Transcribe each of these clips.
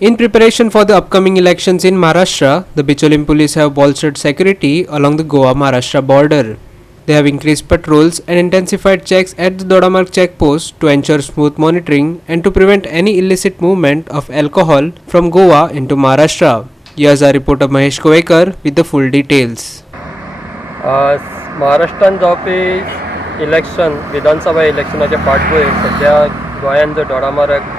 In preparation for the upcoming elections in Maharashtra, the Bicholim police have bolstered security along the Goa-Maharashtra border. They have increased patrols and intensified checks at the Dodamarg checkpost to ensure smooth monitoring and to prevent any illicit movement of alcohol from Goa into Maharashtra. Here's our reporter Mahesh Kovekar with the full details. महाराष्ट्रान जावपी इलेक्शन विधानसभा इलेक्शनाचे फाटभुंयेर सध्या गोंयांत जो दोडामार्ग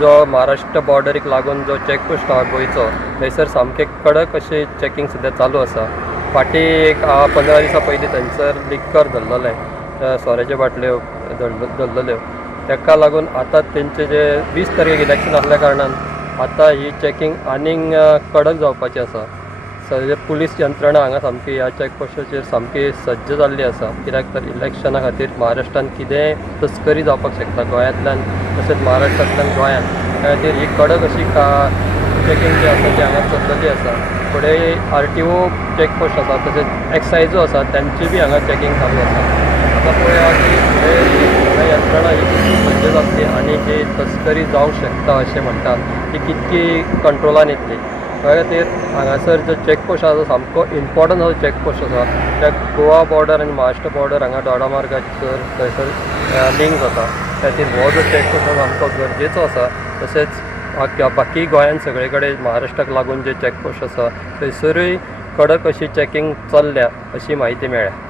जो महाराष्ट्र बॉर्डरीक लागून जो चॅकपोस्ट आसा गोंयचो थंयसर सामकें कडक अशी चॅकींग सध्या चालू आसा. फाटीं एक 15 दिसां पयलीं थंयसर लिकर धरलेले सोऱ्याच्यो बाटल्यो धरलेल्यो ताका लागून आतां तेंचे जे 20 तारखेक इलेक्शन आसल्या कारणान आतां ही चॅकींग आनीक कडक जावपाची आसा. सगळे पुलीस यंत्रणा हांगा सामकी ह्या चॅकपोस्टाचेर सामकी सज्ज जाल्ली आसा, कित्याक तर इलेक्शना खातीर महाराष्ट्रान कितेंय तस्करी जावपाक शकता गोंयांतल्यान तशेंच महाराष्ट्रांतल्यान गोंयांत, त्या खातीर ही कडक अशी चॅकींग जी आसा ती हांगा चल्लेली आसा. फुडें RTO चॅकपोस्ट आसा तशेंच एक्सायजो आसा त्यांची बी हांगा चॅकींग चालू आसा. आतां पळया की फुडें यंत्रणा ही कितली सज्ज जातली आनी जी तस्करी जावंक शकता अशें म्हणटात ती कितकी कंट्रोलान येतली. त्या खातीर हांगासर जो चॅकपोस्ट आसा तो सामको इम्पॉर्टंट असो चॅकपोस्ट आसा. त्या गोवा बॉर्डर आनी महाराष्ट्र बॉर्डर हांगा दोडामार्गाचेर थंयसर लिंक जाता. त्या खातीर हो जो चॅकपोस्ट आसा सामको गरजेचो आसा. तशेंच बाकी गोंयांत सगळे कडेन महाराष्ट्राक लागून जे चॅकपोस्ट आसा थंयसरूय कडक अशी चॅकींग चल्ल्या अशी म्हायती मेळ्ळ्या.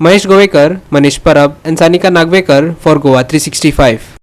Mahesh Govekar, Manish Parab and Sanika Nagvekar for Goa 365.